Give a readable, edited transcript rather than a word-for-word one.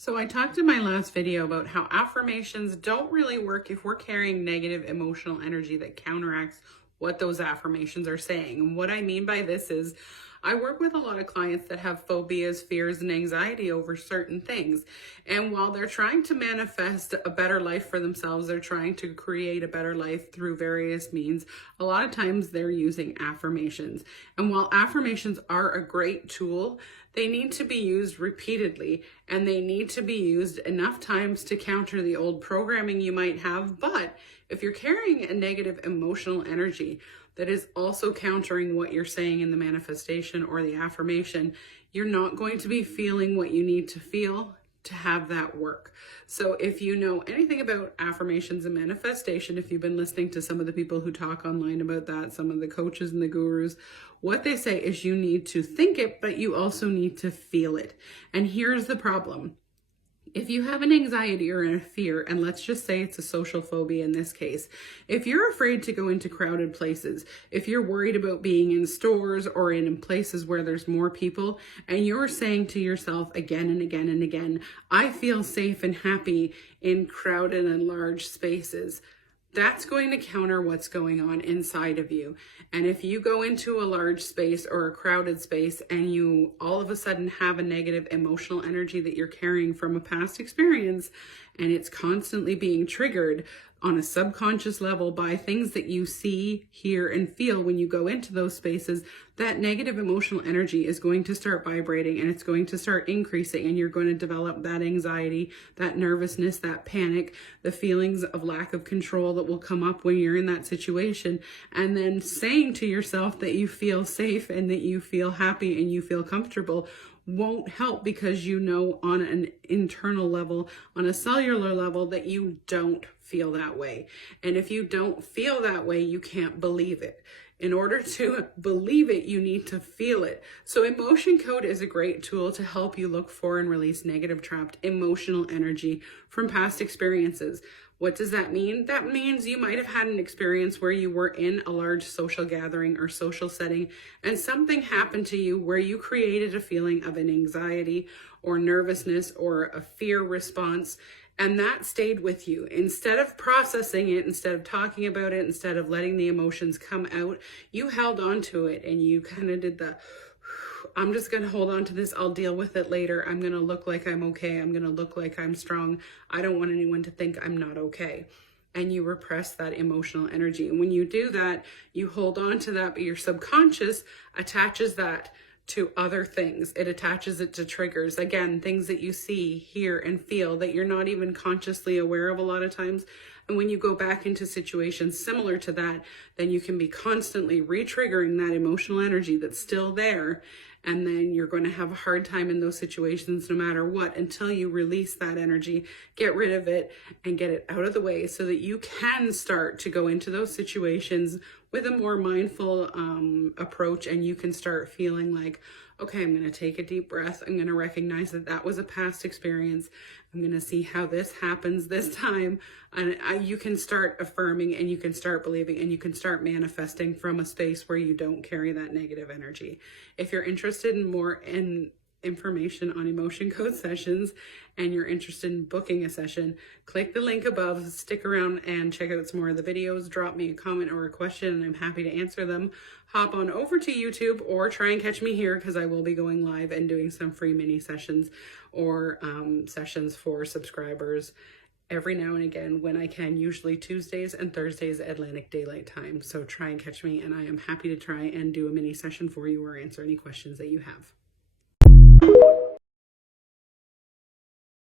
So I talked in my last video about how affirmations don't really work if we're carrying negative emotional energy that counteracts what those affirmations are saying. And what I mean by this is I work with a lot of clients that have phobias, fears, and anxiety over certain things. And while they're trying to manifest a better life for themselves, they're trying to create a better life through various means. A lot of times they're using affirmations. And while affirmations are a great tool, they need to be used repeatedly, and they need to be used enough times to counter the old programming you might have. But if you're carrying a negative emotional energy that is also countering what you're saying in the manifestation or the affirmation, you're not going to be feeling what you need to feel to have that work. So if you know anything about affirmations and manifestation, if you've been listening to some of the people who talk online about that, some of the coaches and the gurus, what they say is you need to think it, but you also need to feel it. And here's the problem. If you have an anxiety or a fear, and let's just say it's a social phobia in this case, if you're afraid to go into crowded places, if you're worried about being in stores or in places where there's more people, and you're saying to yourself again and again and again, I feel safe and happy in crowded and large spaces, that's going to counter what's going on inside of you. And if you go into a large space or a crowded space and you all of a sudden have a negative emotional energy that you're carrying from a past experience, and it's constantly being triggered on a subconscious level by things that you see, hear, and feel when you go into those spaces, that negative emotional energy is going to start vibrating and it's going to start increasing, and you're going to develop that anxiety, that nervousness, that panic, the feelings of lack of control that will come up when you're in that situation. And then saying to yourself that you feel safe and that you feel happy and you feel comfortable won't help, because you know on an internal level, on a cellular level, that you don't feel that way. And if you don't feel that way, you can't believe it. In order to believe it, you need to feel it. So emotion code is a great tool to help you look for and release negative trapped emotional energy from past experiences. What does that mean? That means you might have had an experience where you were in a large social gathering or social setting, and something happened to you where you created a feeling of an anxiety or nervousness or a fear response, and that stayed with you. Instead of processing it, instead of talking about it, instead of letting the emotions come out, you held on to it and you kind of did the, I'm just going to hold on to this. I'll deal with it later. I'm going to look like I'm okay. I'm going to look like I'm strong. I don't want anyone to think I'm not okay. And you repress that emotional energy. And when you do that, you hold on to that, but your subconscious attaches that to other things. It attaches it to triggers. Again, things that you see, hear, and feel that you're not even consciously aware of a lot of times. And when you go back into situations similar to that, then you can be constantly re-triggering that emotional energy that's still there. And then you're going to have a hard time in those situations no matter what, until you release that energy, get rid of it, and get it out of the way so that you can start to go into those situations with a more mindful approach, and you can start feeling like, okay, I'm going to take a deep breath. I'm going to recognize that that was a past experience. I'm going to see how this happens this time. And you can start affirming, and you can start believing, and you can start manifesting from a space where you don't carry that negative energy. If you're interested in more information on emotion code sessions, and you're interested in booking a session, click the link above, stick around and check out some more of the videos, drop me a comment or a question, and I'm happy to answer them. Hop on over to YouTube or try and catch me here, because I will be going live and doing some free mini sessions or sessions for subscribers every now and again when I can, usually Tuesdays and Thursdays Atlantic Daylight Time. So try and catch me, and I am happy to try and do a mini session for you or answer any questions that you have.